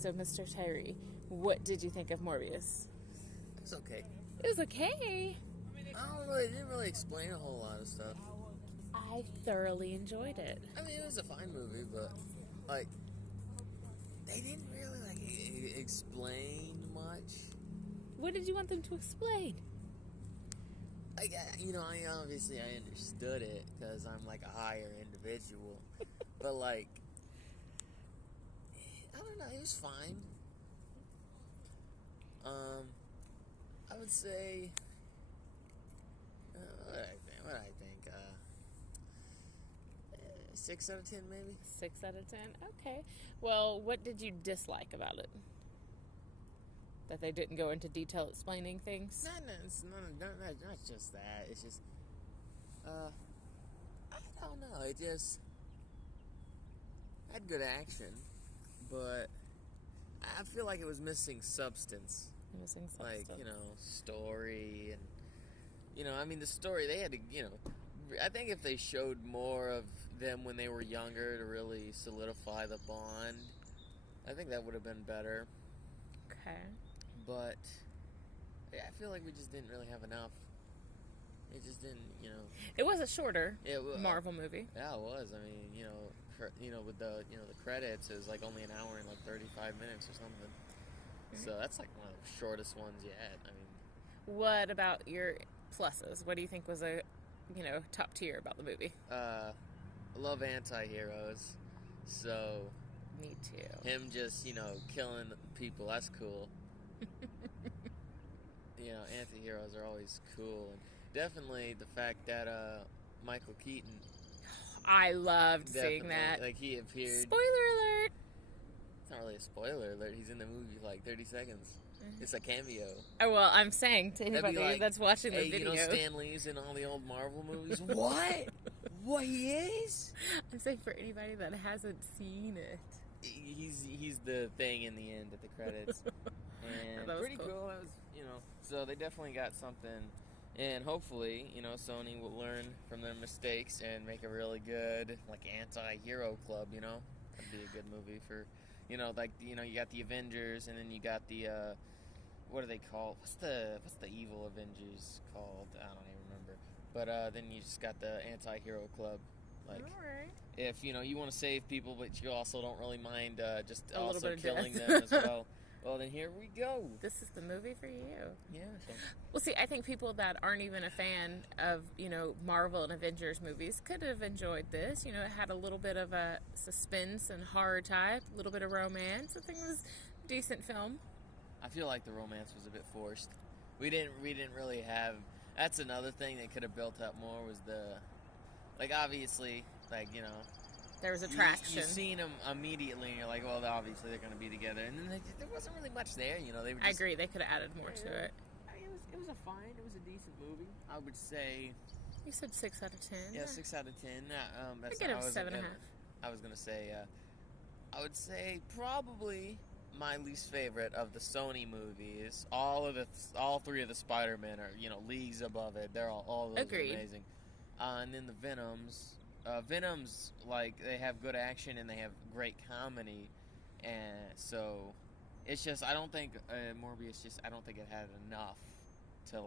So, Mr. Tyree, what did you think of Morbius? It's okay. It was okay. It didn't really explain a whole lot of stuff. I thoroughly enjoyed it. I mean, it was a fine movie, but, like, they didn't really, like, explain much. What did you want them to explain? Like, I obviously I understood it because I'm, like, a higher individual. But, like, I don't know, it was fine. I would say, what I think, 6 out of 10 maybe? 6 out of 10? Okay. Well, what did you dislike about it? That they didn't go into detail explaining things? Not just that. It's just, I don't know. It just had good action, but I feel like it was missing substance. Missing substance. Like, story and, I mean, the story, they had to, I think if they showed more of them when they were younger to really solidify the bond, I think that would have been better. Okay. But yeah, I feel like we just didn't really have enough. It just didn't, It was a shorter Marvel movie. Yeah, it was. I mean, with the the credits, it was like only an hour and like 35 minutes or something. Mm-hmm. So that's like one of the shortest ones yet. I mean, what about your pluses? What do you think was a top tier about the movie? I love anti-heroes, so me too. Him just killing people, that's cool. Anti-heroes are always cool, and definitely the fact that Michael Keaton, I loved seeing that. Like, he appeared. Spoiler alert! It's not really a spoiler alert. He's in the movie for like 30 seconds. Mm-hmm. It's a cameo. Oh, well, I'm saying to anybody that's watching the video. Stan Lee's in all the old Marvel movies. What? What, he is? I'm saying for anybody that hasn't seen it. He's the thing in the end at the credits. And that was pretty cool. That was, so they definitely got something. And hopefully, Sony will learn from their mistakes and make a really good, like, anti-hero club, That'd be a good movie for, you got the Avengers, and then you got the, what are they called? What's the evil Avengers called? I don't even remember. But then you just got the anti-hero club. Like, alright. If, you want to save people, but you also don't really mind just a also killing them as well. Well, then here we go. This is the movie for you. Yeah. So. Well, see, I think people that aren't even a fan of, Marvel and Avengers movies could have enjoyed this. It had a little bit of a suspense and horror type, a little bit of romance. I think it was a decent film. I feel like the romance was a bit forced. We didn't really have. That's another thing that could have built up more was obviously, there was attraction. You seen them immediately, and you're like, well, obviously they're going to be together. And then there wasn't really much there, They were just, I agree. They could have added more to it. I mean, it was a decent movie. I would say. You said 6 out of 10. Yeah, 6 out of 10. I get it 7.5. I was going to say, I would say probably my least favorite of the Sony movies. All three of the Spider-Men are, leagues above it. They're all those Agreed. Are amazing. And then the Venoms. Venom's, they have good action and they have great comedy, and so it's just, I don't think Morbius I don't think it had enough to,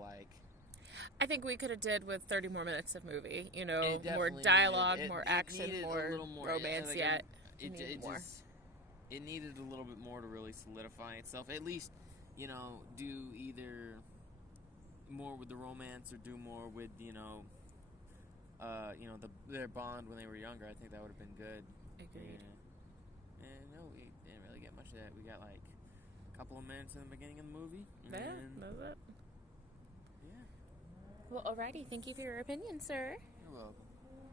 I think we could have did with 30 more minutes of movie, more dialogue, more action, more romance, it needed a little bit more to really solidify itself, at least, do either more with the romance or do more with, their bond when they were younger. I think that would have been good. Agreed. Yeah. And no, we didn't really get much of that. We got a couple of minutes in the beginning of the movie. Yeah, that's it. Yeah. Well, alrighty. Thank you for your opinion, sir. You're welcome.